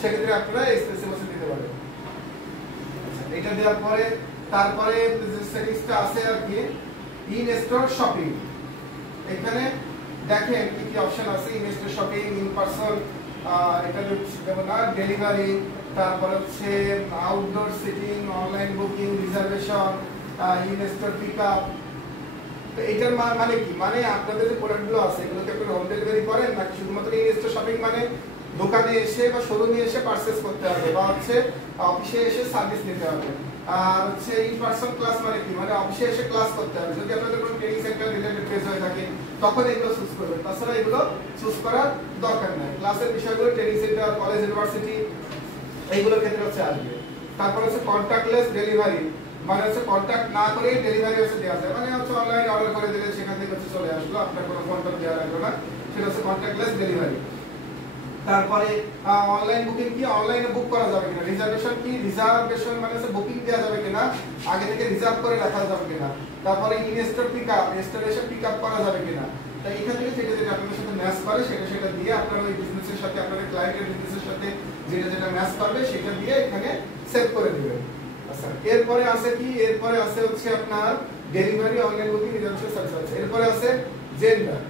সেক্ষেত্রে আপনারা expressive OC দিতে পারেন। এটা দেওয়ার পরে তারপরে যে সেটিংসটা আছে আর কি ইন স্টোর শপিং। এখানে দেখেন কি কি অপশন আছে, in store shopping, in person, এটা দেব না, ডেলিভারি, তারপর হচ্ছে outdoor seating, online booking, reservation, in store pickup. তো এটার মানে কি, মানে আপনাদের যে প্রোডাক্টগুলো আছে এগুলোকে আপনি হোম ডেলিভারি করেন নাকি শুধুমাত্র ইন স্টোর শপিং মানে দোকানে এসে বা শোরুমে এসে পারচেজ করতে হবে বা হচ্ছে অফিসে এসে সার্ভিস নিতে হবে। আর হচ্ছে ইন পারসন ক্লাস মানে কি, মানে অফিসে এসে ক্লাস করতে হবে। যদি আপনাদের কোনো ট্রেনিং সেন্টার রিলেটেড পেজ হয়ে থাকে তখন এগুলো চুজ করবেন, তাছাড়া এগুলো চুজ করার দরকার নাই। ক্লাসের বিষয়গুলো ট্রেনিং সেন্টার, কলেজ, ইউনিভার্সিটি এইগুলোর ক্ষেত্রে হচ্ছে আসবে। তারপর হচ্ছে কন্টাক্টলেস ডেলিভারি, মানে হচ্ছে কন্টাক্ট না করে ডেলিভারি হচ্ছে দেওয়া যায়, মানে হচ্ছে অনলাইন অর্ডার করে দিলে সেখান থেকে হচ্ছে চলে আসলো, আপনার কোনো কন্টাক্ট দেওয়া লাগবে না, সেটা হচ্ছে কন্টাক্টলেস ডেলিভারি। তারপরে অনলাইন বুকিং কি, অনলাইনে বুক করা যাবে কিনা। রিজার্ভেশন কি, রিজার্ভেশন মানে হচ্ছে বুকিং দেওয়া যাবে কিনা, আগে থেকে রিজার্ভ করে রাখা যাবে কিনা। তারপরে ইন স্টোর পিকআপ, স্টোরেশন পিকআপ করা যাবে কিনা। তাই এখান থেকে যেটা যেটা আপনাদের সাথে ম্যাচ করে সেটা দিয়ে আপনারা ওই বিজনেসের সাথে, আপনাদের ক্লায়েন্টের বিজনেসের সাথে যেটা ম্যাচ করবে সেটা দিয়ে এখানে সেভ করে দিবেন। আচ্ছা, এরপরে আছে কি, এরপরে আছে হচ্ছে আপনার delivery, online booking, reservation service. এরপরে আছে জেন্ডার।